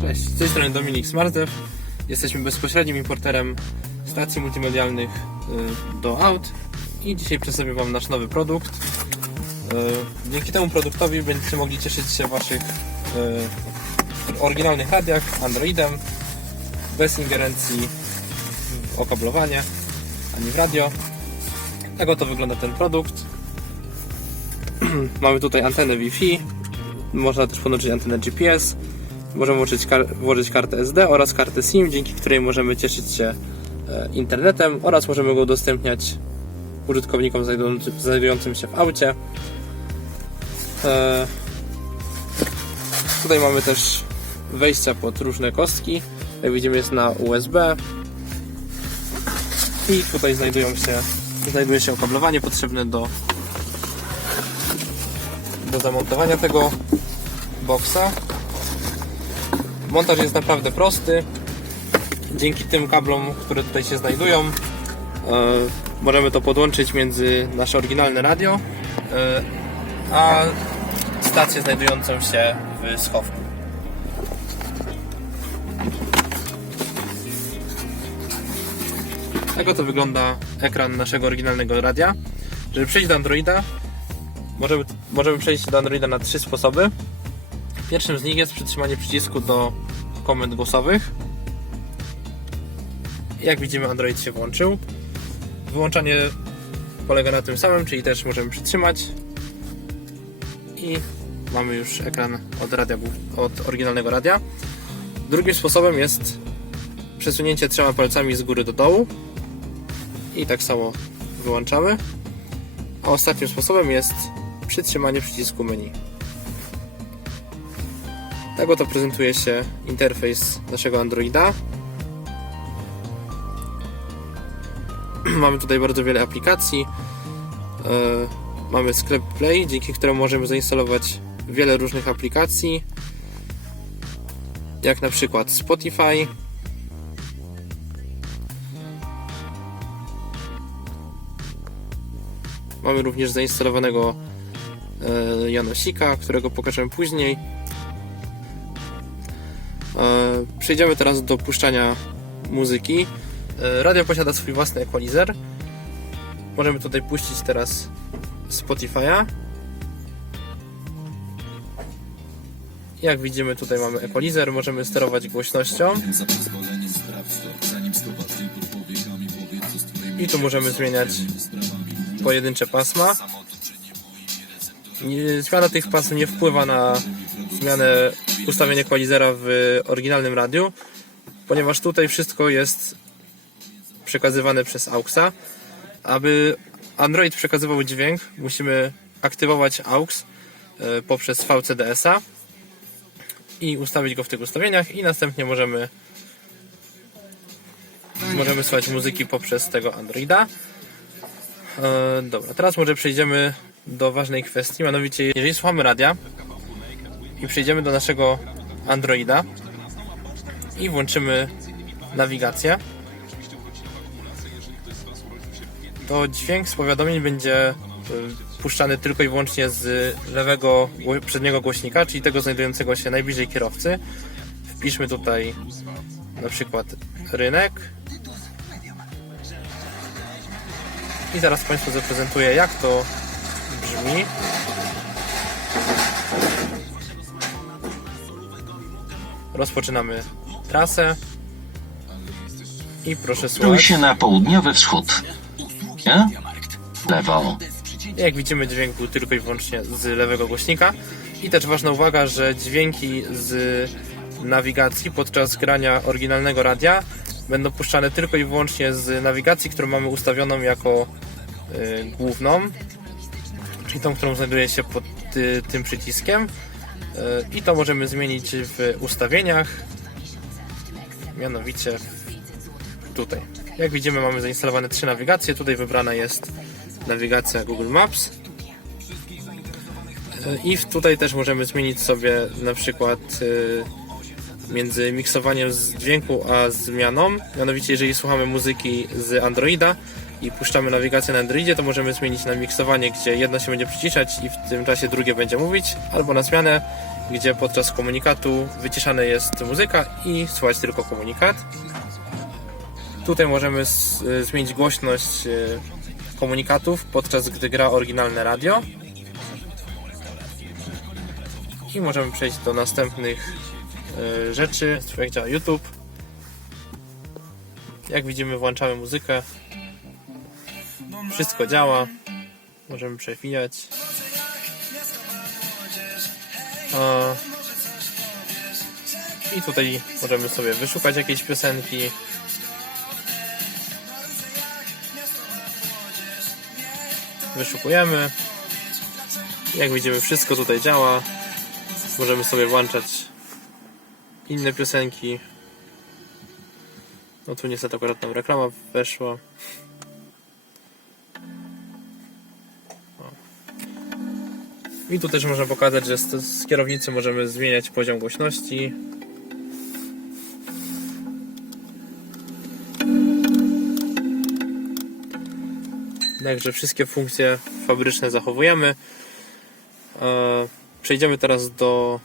Cześć, z tej strony Dominik Smarzew. Jesteśmy bezpośrednim importerem stacji multimedialnych y, do aut i dzisiaj przedstawię Wam nasz nowy produkt. Y, Dzięki temu produktowi będziecie mogli cieszyć się Waszych y, oryginalnych radiach Androidem bez ingerencji w okablowanie ani w radio. Tak oto wygląda ten produkt. Mamy tutaj antenę Wi-Fi, można też podłączyć antenę GPS, możemy włożyć, kar- włożyć kartę SD oraz kartę SIM, dzięki której możemy cieszyć się e, internetem oraz możemy go udostępniać użytkownikom znajdującym, się w aucie. E, Tutaj mamy też wejścia pod różne kostki. Jak widzimy jest na USB. I tutaj znajdują się, znajduje się okablowanie potrzebne do, do zamontowania tego boksa. Montaż jest naprawdę prosty. Dzięki tym kablom, które tutaj się znajdują, e, możemy to podłączyć między nasze oryginalne radio, e, a stację znajdującą się w schowku. Tak oto wygląda ekran naszego oryginalnego radia. Żeby przejść do Androida, możemy, możemy przejść do Androida na trzy sposoby. Pierwszym z nich jest przytrzymanie przycisku do komend głosowych. Jak widzimy, Android się włączył. Wyłączanie polega na tym samym, czyli też możemy przytrzymać i mamy już ekran od, radia, od oryginalnego radia. Drugim sposobem jest przesunięcie trzema palcami z góry do dołu i tak samo wyłączamy. A ostatnim sposobem jest przytrzymanie przycisku menu. Tak oto prezentuje się interfejs naszego Androida. Mamy tutaj bardzo wiele aplikacji. E, Mamy sklep Play, dzięki któremu możemy zainstalować wiele różnych aplikacji, jak na przykład Spotify. Mamy również zainstalowanego Janosika, którego pokażemy później. E, Przejdziemy teraz do puszczania muzyki. E, Radio posiada swój własny equalizer. Możemy tutaj puścić teraz Spotify'a. Jak widzimy tutaj mamy equalizer, możemy sterować głośnością. I tu możemy zmieniać pojedyncze pasma. Zmiana tych pasm nie wpływa na zmianę ustawienia equalizera w oryginalnym radiu, ponieważ tutaj wszystko jest przekazywane przez AUXa. Aby Android przekazywał dźwięk, musimy aktywować AUX e, poprzez VCDS-a i ustawić go w tych ustawieniach i następnie możemy możemy słuchać muzyki poprzez tego Androida. E, dobra, teraz może przejdziemy do ważnej kwestii, mianowicie jeżeli słuchamy radia i przejdziemy do naszego Androida i włączymy nawigację, to dźwięk z powiadomień będzie y, puszczany tylko i wyłącznie z lewego przedniego głośnika, czyli tego znajdującego się najbliżej kierowcy. Wpiszmy tutaj na przykład rynek. I zaraz Państwu zaprezentuję jak to brzmi. Rozpoczynamy trasę. I proszę Kieruj słuchać. się na południowy wschód. Nie? Lewo. Jak widzimy, dźwięk był tylko i wyłącznie z lewego głośnika. I też ważna uwaga, że dźwięki z nawigacji podczas grania oryginalnego radia będą puszczane tylko i wyłącznie z nawigacji, którą mamy ustawioną jako y, główną, czyli tą, którą znajduje się pod tym przyciskiem. Y, I to możemy zmienić w ustawieniach, mianowicie tutaj. Jak widzimy mamy zainstalowane trzy nawigacje. Tutaj wybrana jest nawigacja Google Maps. I w- tutaj też możemy zmienić sobie na przykład y, między miksowaniem z dźwięku a zmianą. Mianowicie jeżeli słuchamy muzyki z Androida, i puszczamy nawigację na Androidzie, to możemy zmienić na miksowanie, gdzie jedno się będzie przyciszać i w tym czasie drugie będzie mówić, albo na zmianę, gdzie podczas komunikatu wyciszana jest muzyka i słuchać tylko komunikat. Tutaj możemy y, zmienić głośność y, komunikatów, podczas gdy gra oryginalne radio. I możemy przejść do następnych y, rzeczy, jak działa YouTube. Jak widzimy, włączamy muzykę. Wszystko działa. Możemy przewijać. I tutaj możemy sobie wyszukać jakieś piosenki. Wyszukujemy. Jak widzimy, wszystko tutaj działa. Możemy sobie włączać inne piosenki. No tu niestety akurat nam reklama weszła. I tu też można pokazać, że z, kierownicy możemy zmieniać poziom głośności. Także wszystkie funkcje fabryczne zachowujemy. E, Przejdziemy teraz do,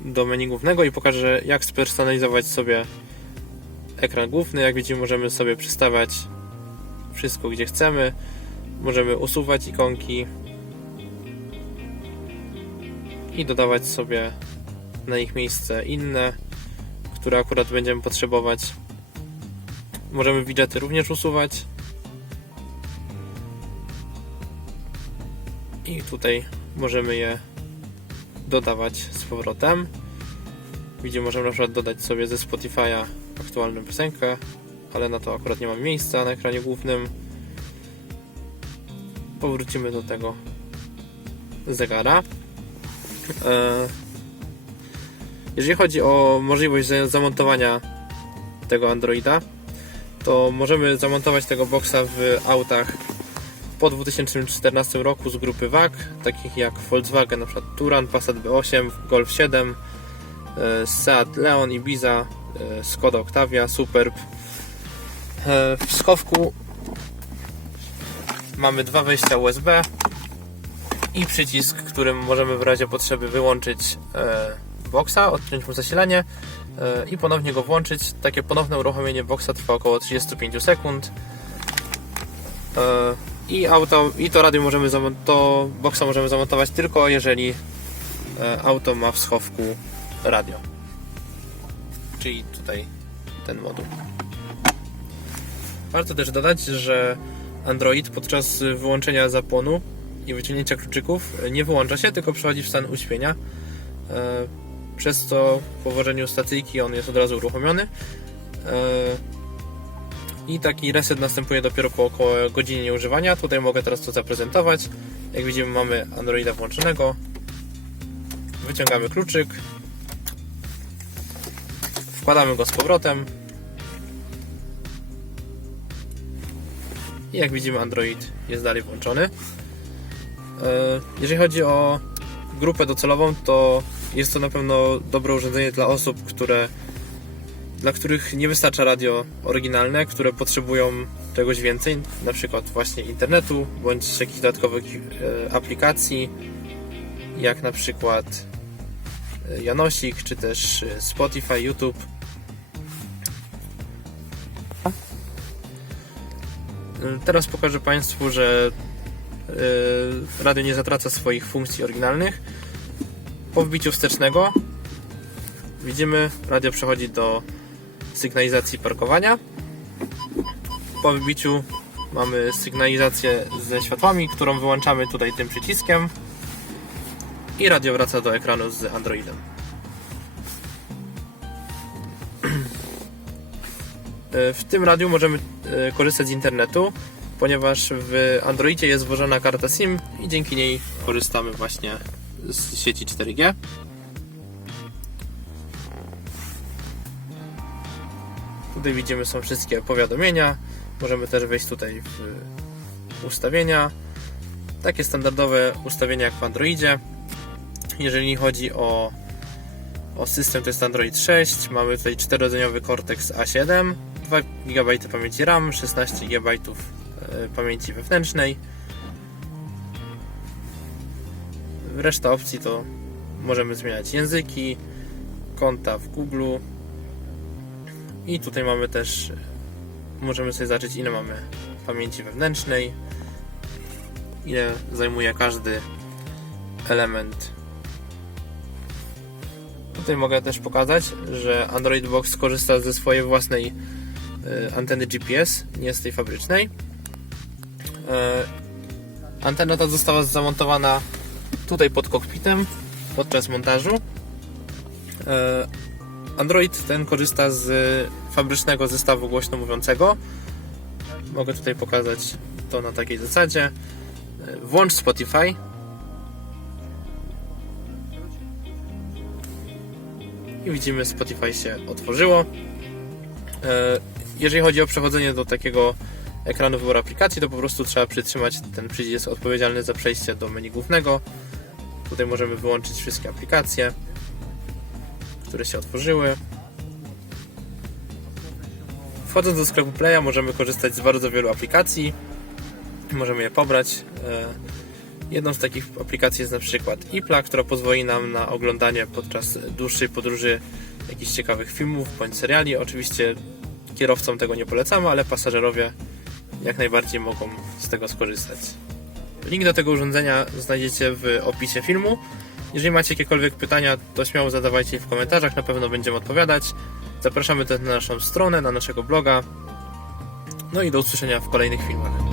do menu głównego i pokażę jak spersonalizować sobie ekran główny. Jak widzimy możemy sobie przestawiać wszystko gdzie chcemy. Możemy usuwać ikonki i dodawać sobie na ich miejsce inne, które akurat będziemy potrzebować. Możemy widgety również usuwać. I tutaj możemy je dodawać z powrotem. Widzimy, możemy na przykład dodać sobie ze Spotify'a aktualną piosenkę, ale na to akurat nie mam miejsca na ekranie głównym. Powrócimy do tego zegara. E, Jeżeli chodzi o możliwość za- zamontowania tego Androida, to możemy zamontować tego boxa w autach po 2014 roku z grupy WAG, takich jak Volkswagen, np. Touran, Passat B8, Golf 7, e, Seat Leon, Ibiza, e, Skoda Octavia, Superb. W schowku mamy dwa wejścia USB i przycisk, którym możemy w razie potrzeby wyłączyć e, boxa, odciąć mu zasilanie e, i ponownie go włączyć. Takie ponowne uruchomienie boxa trwa około 35 sekund. E, I auto, i to radio możemy to boxa możemy zamontować tylko jeżeli auto ma w schowku radio. Czyli tutaj ten moduł. Warto też dodać, że Android podczas wyłączenia zapłonu i wyciągnięcia kluczyków nie wyłącza się, tylko przechodzi w stan uśpienia. E, Przez to po włożeniu stacyjki on jest od razu uruchomiony. E, I taki reset następuje dopiero po około godzinie nieużywania. Tutaj mogę teraz to zaprezentować. Jak widzimy mamy Androida włączonego. Wyciągamy kluczyk. Wkładamy go z powrotem. I jak widzimy Android jest dalej włączony. E, Jeżeli chodzi o grupę docelową, to jest to na pewno dobre urządzenie dla osób, które dla których nie wystarcza radio oryginalne, które potrzebują czegoś więcej, na przykład właśnie internetu, bądź jakichś dodatkowych e, aplikacji, jak na przykład e, Janosik, czy też Spotify, YouTube. Teraz pokażę Państwu, że radio nie zatraca swoich funkcji oryginalnych. Po wbiciu wstecznego widzimy, radio przechodzi do sygnalizacji parkowania. Po wybiciu mamy sygnalizację ze światłami, którą wyłączamy tutaj tym przyciskiem. I radio wraca do ekranu z Androidem. W tym radiu możemy e, korzystać z internetu, ponieważ w Androidzie jest włożona karta SIM i dzięki niej korzystamy właśnie z sieci 4G. Tutaj widzimy są wszystkie powiadomienia. Możemy też wejść tutaj w ustawienia. Takie standardowe ustawienia jak w Androidzie. Jeżeli chodzi o, o system, to jest Android 6. Mamy tutaj czterodzeniowy Cortex A7, 2 GB pamięci RAM, 16 GB pamięci wewnętrznej. Reszta opcji to możemy zmieniać języki, konta w Google i tutaj mamy też możemy sobie zobaczyć ile mamy pamięci wewnętrznej, ile zajmuje każdy element. Tutaj mogę też pokazać, że Android Box korzysta ze swojej własnej y, anteny GPS, nie z tej fabrycznej. Y, Antena ta została zamontowana tutaj pod kokpitem podczas montażu. Y, Android ten korzysta z fabrycznego zestawu głośno mówiącego. Mogę tutaj pokazać to na takiej zasadzie. Y, Włącz Spotify. I widzimy, Spotify się otworzyło. E, Jeżeli chodzi o przechodzenie do takiego ekranu wyboru aplikacji, to po prostu trzeba przytrzymać ten przycisk odpowiedzialny za przejście do menu głównego. Tutaj możemy wyłączyć wszystkie aplikacje, które się otworzyły. Wchodząc do sklepu Playa możemy korzystać z bardzo wielu aplikacji. Możemy je pobrać. E, Jedną z takich aplikacji jest na przykład Ipla, która pozwoli nam na oglądanie podczas dłuższej podróży jakichś ciekawych filmów bądź seriali. Oczywiście kierowcom tego nie polecamy, ale pasażerowie jak najbardziej mogą z tego skorzystać. Link do tego urządzenia znajdziecie w opisie filmu. Jeżeli macie jakiekolwiek pytania, to śmiało zadawajcie je w komentarzach, na pewno będziemy odpowiadać. Zapraszamy też na naszą stronę, na naszego bloga. No i do usłyszenia w kolejnych filmach.